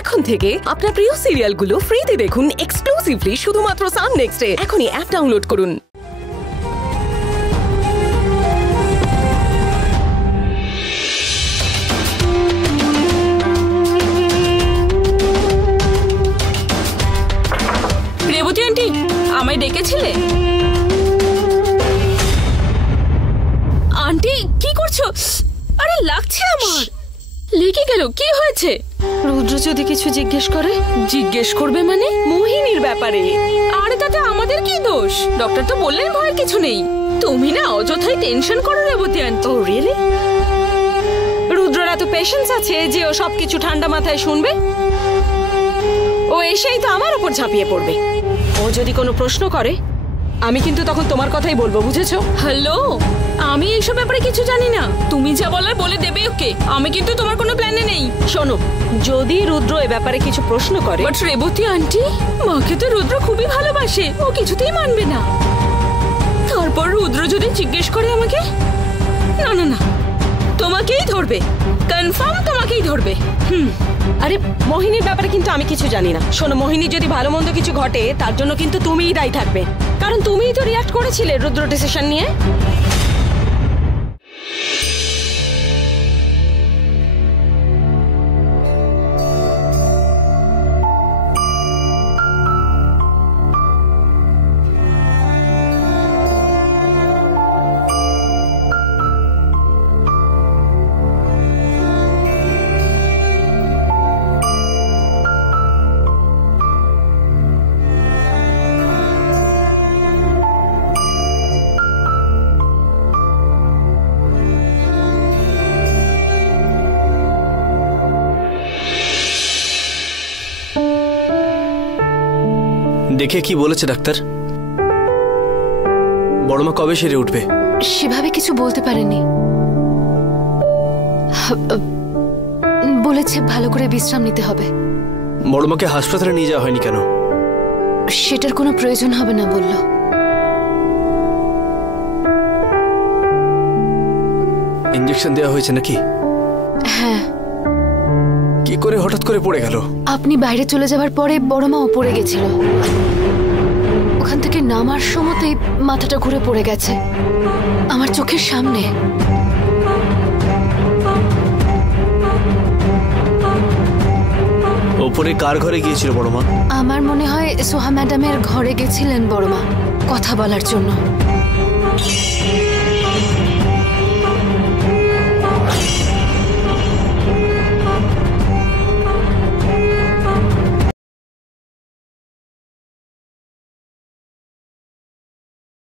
এখন থেকে আপনার প্রিয় সিরিয়ালগুলো ফ্রিতে দেখুন এক্সক্লুসিভলি শুধুমাত্র সান নেক্সটে। এখনই অ্যাপ ডাউনলোড করুন। রেবতী আন্টি, আমায় ডেকেছিলে? আন্টি কি করছো? আরে লাগছে আমার। লেগে গেল, কি হয়েছে? রুদ্র যদি কিছু জিজ্ঞেস করে? জিজ্ঞেস করবে মানে? মোহিনীর ব্যাপারে। আরে তাতে আমাদের কি দোষ? ডক্টর তো বললেন ভয়ের কিছু নেই। তুমি না অযথাই টেনশন করো রেবতী আন্টি। ও রিয়েলি? রুদ্রর এত পেশেন্স আছে যে ও সবকিছু ঠান্ডা মাথায় শুনবে? ও এসেই তো আমার উপর ঝাঁপিয়ে পড়বে। ও যদি কোনো প্রশ্ন করে আমি কিন্তু তখন তোমার কথাই বলবো, বুঝেছো? হ্যালো, আমি এইসব ব্যাপারে কিছু জানি না। তুমি যা বলার বলে দেবে ওকে। আমি কিন্তু তোমার কোনো প্ল্যানে নেই। শোনো, যদি রুদ্র এ ব্যাপারে কিছু প্রশ্ন করে। বাট রেবতী আন্টি, মাকে তো রুদ্র খুবই ভালোবাসে, ও কিছুতেই মানবে না। তারপর রুদ্র যদি জিজ্ঞেস করে আমাকে, না না না, তোমাকেই ধরবে, কনফার্ম তোমাকেই ধরবে। আরে মোহিনীর ব্যাপারে কিন্তু আমি কিছু জানি না। শোনো, মোহিনীর যদি ভালো মন্দ কিছু ঘটে তার জন্য কিন্তু তুমিই দায়ী থাকবে, কারণ তুমিই তো রিঅ্যাক্ট করেছিলে রুদ্র ডিসিশন নিয়ে। দেখে কি বলেছে ডাক্তার? বড়মা কবে সেরে উঠবে? সেভাবে কিছু বলতে পারেনি, বলেছে ভালো করে বিশ্রাম নিতে হবে। বড়মাকে হাসপাতালে নিয়ে যাওয়া হয়নি কেন? সেটার কোনো প্রয়োজন হবে না বলল। ইঞ্জেকশন দেওয়া হয়েছে নাকি? হ্যাঁ। কি করে হঠাৎ করে পড়ে গেল? আপনি বাইরে চলে যাবার পরে বড়মা পড়ে গেছিল, ওখান থেকে নামার সময়তেই মাথাটা ঘুরে পড়ে গেছে আমার চোখের সামনে। ওপরে কার ঘরে গিয়েছিল বড়মা? আমার মনে হয় সোহা ম্যাডামের ঘরে গেছিলেন বড়মা কথা বলার জন্য।